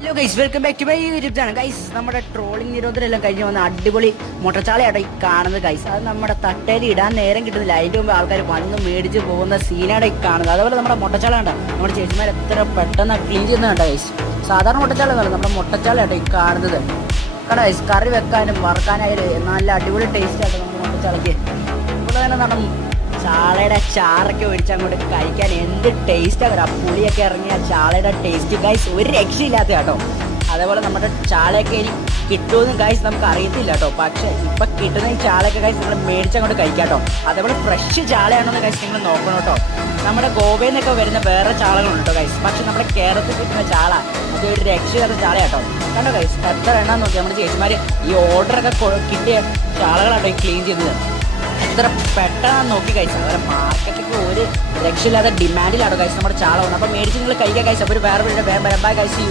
Hello guys welcome back to my YouTube channel guys നമ്മുടെ trawling നിരോധനം എല്ലാം കഴിഞ്ഞ് വന്ന അടിപൊളി മുട്ടച്ചാളയാണ് ഈ കാണുന്നത് ഗൈസ് അത് നമ്മുടെ തട്ടയിൽ ഇടാൻ നേരം കിട്ടുന്നില്ല. അതിന്റെ മുമ്പ് ആൾക്കാർ വന്ന് മേടിച്ച് പോകുന്ന സീനാണ് ഈ കാണുന്നത്. അതുപോലെ നമ്മുടെ മുട്ടച്ചാള കണ്ട? നമ്മുടെ ചേച്ചിമാർ എത്ര പെട്ടെന്ന് ക്ലീൻ ചെയ്യുന്നുണ്ട് ഗൈസ് സാധാരണ മുട്ടച്ചാള എന്നല്ല നമ്മുടെ മുട്ടച്ചാളയാട്ടോ ഈ കാണുന്നത്. കണ്ട ഗൈസ് കറി വെക്കാനും വറക്കാനായാലും നല്ല അടിപൊളി ടേസ്റ്റ് ആയിട്ട് നമ്മുടെ മുട്ടച്ചാളയ്ക്ക്. അതുപോലെ തന്നെ നമ്മുടെ ചാളയുടെ ചാറൊക്കെ ഒഴിച്ച് അങ്ങോട്ട് കഴിക്കാൻ എന്ത് ടേസ്റ്റാണ് വരാം പുളിയൊക്കെ ഇറങ്ങിയ ചാളയുടെ ടേസ്റ്റ് ഗൈസ് ഒരു രക്ഷയില്ലാത്ത കേട്ടോ. അതേപോലെ നമ്മുടെ ചാളയൊക്കെ ഇനി കിട്ടുമെന്ന് ഗൈസ് നമുക്ക് അറിയത്തില്ല കേട്ടോ. പക്ഷേ ഇപ്പൊ കിട്ടുന്ന ഈ ചാളയൊക്കെ ഗൈസ് നിങ്ങൾ മേടിച്ചങ്ങോട്ട് കഴിക്കാം കേട്ടോ. അതേപോലെ ഫ്രഷ് ചാളയാണെന്ന് ഗൈസ് നിങ്ങൾ നോക്കണം കേട്ടോ. നമ്മുടെ ഗോവയിൽ നിന്നൊക്കെ വരുന്ന വേറെ ചാളകളുണ്ട് കേട്ടോ പക്ഷെ നമ്മുടെ കേരളത്തിൽ കിട്ടുന്ന ചാള അതൊരു ഒരു രക്ഷയില്ലാത്ത ചാള കേട്ടോ. കണ്ടോ ഗൈസ് എത്ര എണ്ണം നോക്കി നമ്മുടെ ചേച്ചിമാര് ഈ ഓർഡറൊക്കെ കിട്ടിയ ചാളകളാട്ടോ ക്ലീൻ ചെയ്തത്. എത്ര പെട്ടെന്ന് നോക്കി കഴിച്ചത് അവരെ മാർക്കറ്റിൽ ഒരു രക്ഷയില്ലാതെ ഡിമാൻഡിലാണ് കഴിച്ചത് നമ്മുടെ ചാള വന്നത്. അപ്പോൾ മേടിച്ച് നിങ്ങൾ കഴിക്കാൻ കഴിച്ചു അപ്പോൾ ഒരു വേറെ വേറെ വരമ്പായ കഴിച്ച്